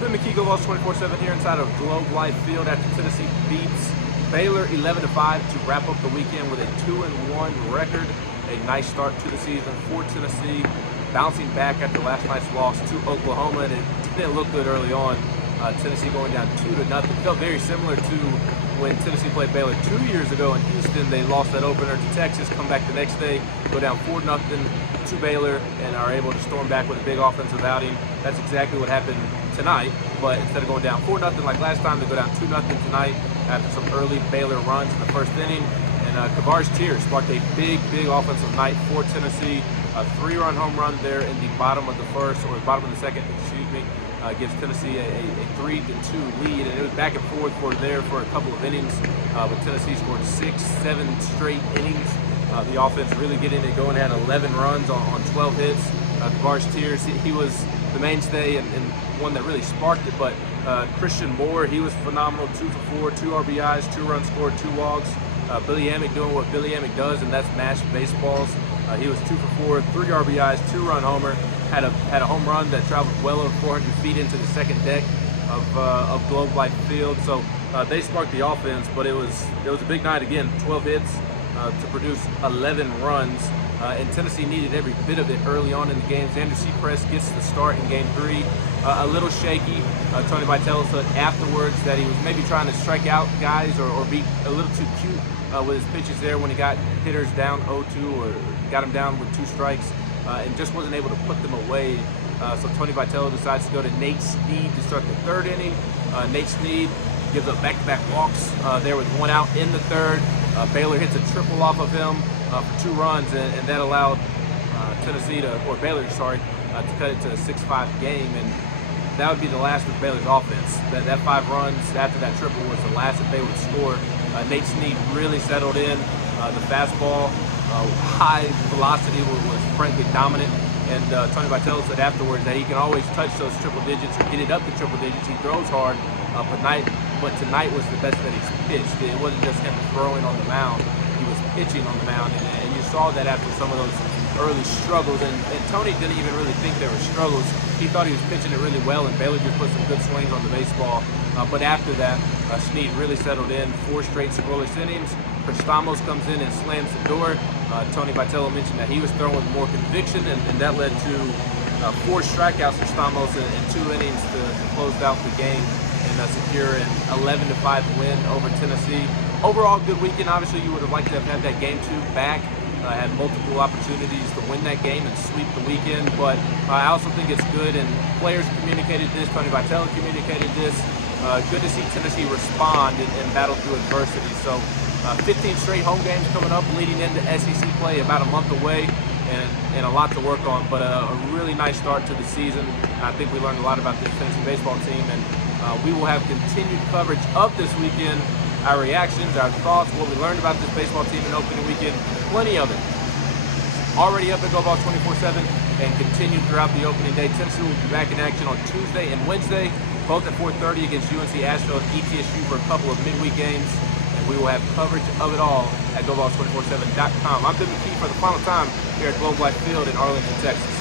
Ben McKee, Go Vols 24/7 here inside of Globe Life Field after Tennessee beats Baylor 11-5 to wrap up the weekend with a 2-1 record. A nice start to the season for Tennessee, bouncing back after last night's loss to Oklahoma, and it didn't look good early on. Tennessee going down 2-0. Felt very similar to when Tennessee played Baylor 2 years ago in Houston. They lost that opener to Texas, come back the next day, go down 4-0 to Baylor, and are able to storm back with a big offensive outing. That's exactly what happened tonight, but instead of going down 4-0 like last time, they go down 2-0 tonight after some early Baylor runs in the first inning. And Kavar's Tears sparked a big offensive night for Tennessee. A 3-run home run there in the bottom of the first, or the bottom of the second, excuse me, gives Tennessee a 3-2 lead, and it was back and forth for a couple of innings, but Tennessee scored 6-7 straight innings. The offense really getting it going, had 11 runs on 12 hits. Kavar's Tears, he was the mainstay and one that really sparked it, but Christian Moore, he was phenomenal, 2 for 4, 2 RBIs, 2 runs scored, 2 walks. Billy Amick doing what Billy Amick does, and that's mash baseballs. He was 2 for 4, 3 RBIs, 2-run homer, had a home run that traveled well over 400 feet into the second deck of Globe Life Field. So they sparked the offense, but it was a big night again. 12 hits to produce 11 runs, and Tennessee needed every bit of it early on in the game. Xander Seacrest gets the start in Game 3, a little shaky. Tony Vitello said afterwards that he was maybe trying to strike out guys or be a little too cute with his pitches there when he got hitters down 0-2 or got him down with 2 strikes, and just wasn't able to put them away. So Tony Vitello decides to go to Nate Snead to start the third inning. Nate Snead gives up back-to-back walks there with 1 out in the third. Baylor hits a triple off of him for 2 runs, and that allowed Baylor to cut it to a 6-5 game, and that would be the last of Baylor's offense. That 5 runs after that triple was the last that they would score. Nate Snead really settled in. The fastball, high velocity was frankly dominant, and Tony Vitello said afterwards that he can always touch those triple digits or get it up to triple digits. He throws hard, but tonight was the best that he's pitched. It wasn't just him throwing on the mound, he was pitching on the mound, and you saw that after some of those early struggles, and Tony didn't even really think there were struggles. He thought he was pitching it really well, and Baylor just put some good swings on the baseball. But after that, Snead really settled in. 4 straight scoreless innings. Cristamos comes in and slams the door. Tony Vitello mentioned that he was throwing with more conviction, and that led to 4 strikeouts for Stamos in 2 innings to close out the game and secure an 11-5 win over Tennessee. Overall, good weekend. Obviously, you would have liked to have had that Game 2 back. Had multiple opportunities to win that game and sweep the weekend, but I also think it's good, and players communicated this, Tony Vitello communicated this. Good to see Tennessee respond and battle through adversity. So 15 straight home games coming up, leading into SEC play about a month away, and a lot to work on, but a really nice start to the season. I think we learned a lot about this Tennessee baseball team, and we will have continued coverage of this weekend, our reactions, our thoughts, what we learned about this baseball team in opening weekend, plenty of it. Already up at Go Vols 24/7 and continued throughout the opening day. Tennessee will be back in action on Tuesday and Wednesday, both at 4:30 against UNC Asheville and ETSU for a couple of midweek games. And we will have coverage of it all at GoVols247.com. I'm Ben McKee for the final time here at Globe Life Field in Arlington, Texas.